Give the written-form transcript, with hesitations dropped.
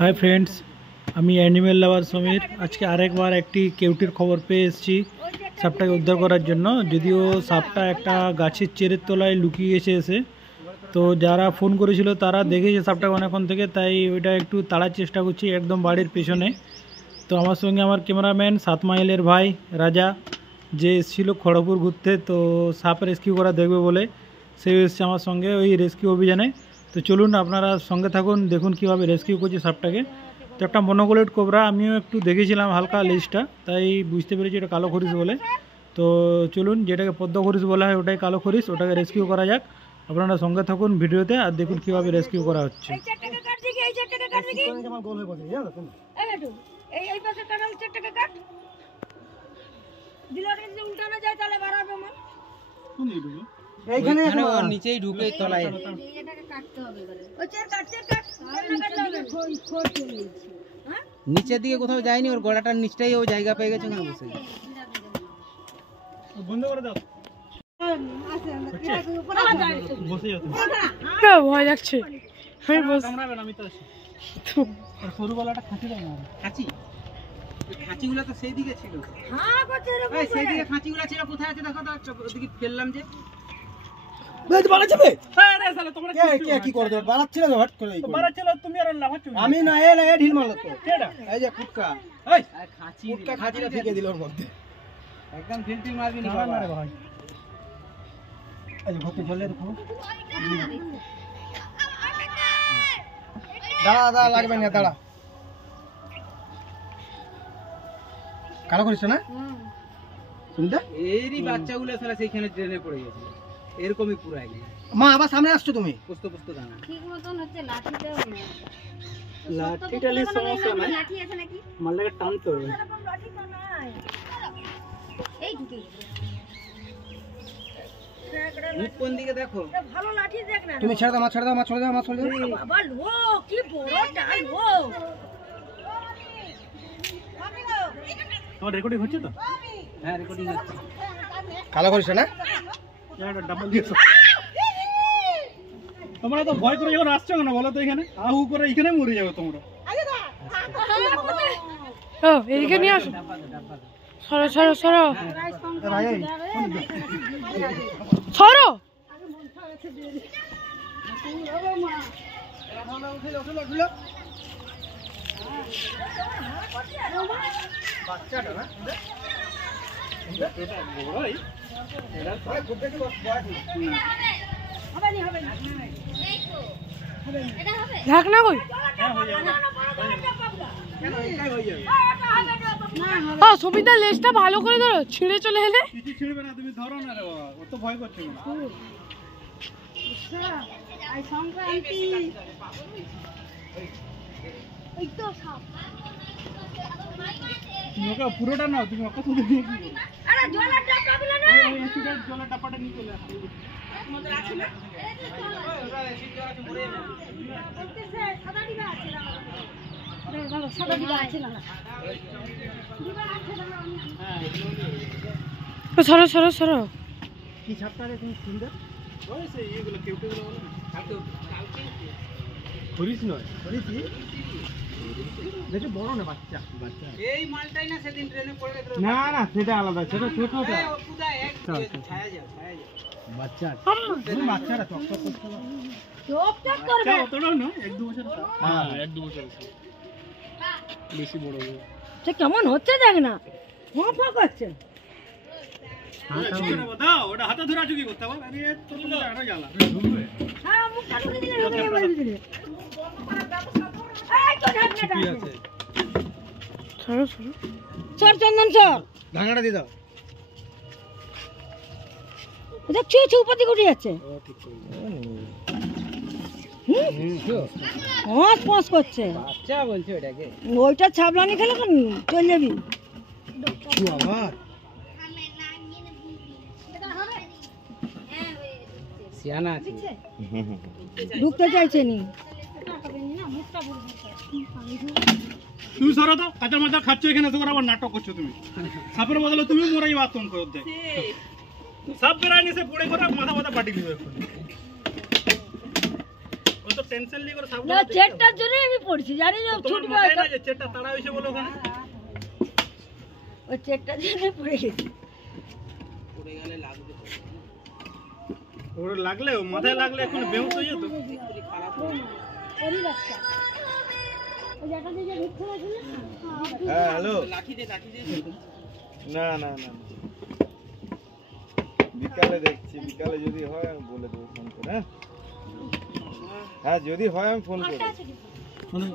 Hi friends, আমি animal লাভার সমীর। আজকে আরেকবার একটি কেউটির খবর পেয়ে এসেছি সাপটাকে উদ্ধার করার জন্য। যদিও সাপটা একটা গাছের চেরের তলায় লুকিয়ে এসে তো যারা ফোন করেছিল তারা দেখেছে সাপটাকে অনেকক্ষণ থেকে, তাই ওইটা একটু তাড়ার চেষ্টা করছি একদম বাড়ির পেছনে। তো আমার সঙ্গে আমার ক্যামেরাম্যান 7 মাইলের ভাই রাজা, যে এসেছিলো খড়গপুর ঘুরতে, তো সাপ রেস্কিউ করা দেখবে বলে সে এসছে আমার সঙ্গে ওই রেস্কিউ অভিযানে। তো চলুন আপনারা সঙ্গে থাকুন, দেখুন কীভাবে রেস্কিউ করছে সাপটাকে। তো একটা মনোগোলেট কোবরা, আমিও একটু দেখেছিলাম হালকা লিস্টটা, তাই বুঝতে পেরেছি এটা কালো খরিশ বলে। তো চলুন, যেটাকে পদ্ম খরিশ বলা হয় ওটাই কালো খরিশ, ওটাকে রেস্কিউ করা যাক। আপনারা সঙ্গে থাকুন ভিডিওতে আর দেখুন কীভাবে রেস্কিউ করা হচ্ছে। নিচেই ঢুকে তলায় নিচের দিকে কোথাও যায়নি, ওর গলাটার নিচটাই ও জায়গা পেয়ে গেছে ওখানে বসে। বন্ধ করে দাও, ভয় লাগছে। আমি তো সরু গলাটা খাঁচি দাও না, খাঁচি খাঁচিগুলো তো সেই দিকে ছিল, সেই দিকে খাঁচিগুলো ছিল। কোথায় আছে দেখো তো, ওদিকে ফেললাম যে আমি না ঢিল মারল তো এই যে ফুটকা খাঁচিটা ফেঁকে দিল ওর মধ্যে। একদম ঢিল ঢিল মারবি না ভাই। ভর্তি জলে দেখো, দাঁড়া দাঁড়া লাগবে না, দাঁড়া। কালো করিস না শুনতে, এরই বাচ্চাগুলো সারা সেইখানে ট্রেনে পড়ে গেছে, এরকমই পুরো একদম। মা আবার সামনে আসছো তুমি, পুস্ত পুস্ত দানা ঠিক মতন হচ্ছে। লাঠিটাও লাঠিটা নিয়ে সমস্যা নাই, লাঠি আছে নাকি? মারলে টানতে হবে। এরকম লাঠি তো নাই। এই ঢুকে মুখ কোন দিকে দেখো, ভালো লাঠি দেখ না। তুমি ছেড়ে দাও, মা ছেড়ে দাও, মা ছেড়ে দাও, মা ছেড়ে দাও। বাবা লো, কি বড় ডাল লো। তোমার রেকর্ডিং হচ্ছে তো? হ্যাঁ রেকর্ডিং হচ্ছে। কালো করিস না, ডাবল দিয়েছো তোমরা। তো ভয় করে যখন আসছো কেন বলো তো, এখানে আহু করে এখানে মরে যাবে তোমরা। ও এদিকে নিয়ে আসো, সরো সরো সরো সরো। বাচ্চাটা না ঢাকনা কই? সুমিতার লেজটা ভালো করে ধরো, ছিঁড়ে চলে এলে। কিছু ছিড়বে না, তুমি ধরো না রে বাবা, ও তো ভয় করছে না। তুমি ওকে পুরোটা নাও, তুমি ওকে তুলে দিয়ে কি করবে? আরে জলের ডাব্বা গুলো না, ওই এসিডের জলের ডাব্বাটা নিয়ে চলে আসো। মধ্যে আছে না? সাদা ডিবা আছে না? সাদা ডিবা আছে না? ডিবা আছে না? সরো সরো সরো। কি ছাপটা রে তুমি সুন্দর, ওই সে এইগুলো কেউটেগুলো বলো না, করিস নয় করিস দেখে বড় না বাচ্চা বাচ্চা। এই মালটাই না সেদিন ট্রেনে পড়ে গেছিল। না না সেটা আলাদা, সেটা ছোটটা ও পুদা এক ছায়া যাও বাচ্চা। তুমি বাচ্চারা চকচক করতে না, চপ করবে। অতটাও না, 1-2 বছর। হ্যাঁ 1-2 বছর বেশি বড় হবে। সে কেমন হচ্ছে দেখ না, ফা করছে। দাও ওটা হাতে ধরে আছো কি করতে হবে? আরে তো তুমি আরো জ্বালা হ্যাঁ মুখটা ঢুকে দিলে ঢুকে দিলে। এই তো ঢাকনাটা আছে। সরো সরো সর চন্দন সর, ঢাকনাটা দিয়ে দাও। এটা ছু ছু উপর দিকে উঠে যাচ্ছে। পাঁচ পাঁচ করছে, বাচ্চা বলছে ওটাকে। ওইটা ছাবলানি খেলে কেন চল যাবি। আবার সিয়ানা আছে, ঢুকতে চাইছে নি। তুমি সরো তো, কাঁচা মাচা খাচ্ছ এখানে, তো আবার নাটক করছো তুমি। সাপের বদলে তুমি মোরাই বাথরুম করে দেয়। সাপ বেড়ায়নি, সে পড়ে করে মাথা মাথা পাটি দিবে। ও তো টেনশন নিয়ে করে না সাবধানে চেটটার জন্য আমি পড়ছি জানি যে তোমার ছুটবে মাথায় হয়তো। না যে চেটটা তাড়া হয়েছে বলে ওখানে ওই চেটটার জন্য পড়ে গেছি। ওর লাগলে ও মাথায় লাগলে এখন বেহুশ হয়ে যেত ওরই বাচ্চা ওই জায়গাটা যে ভিক্ষা আছে না হ্যাঁ হ্যালো লাঠি দে না না না বিকালে দেখছি বিকালে যদি হয় আমি বলে দেবো ফোন করে হ্যাঁ হ্যাঁ যদি হয় আমি ফোন করবো মানে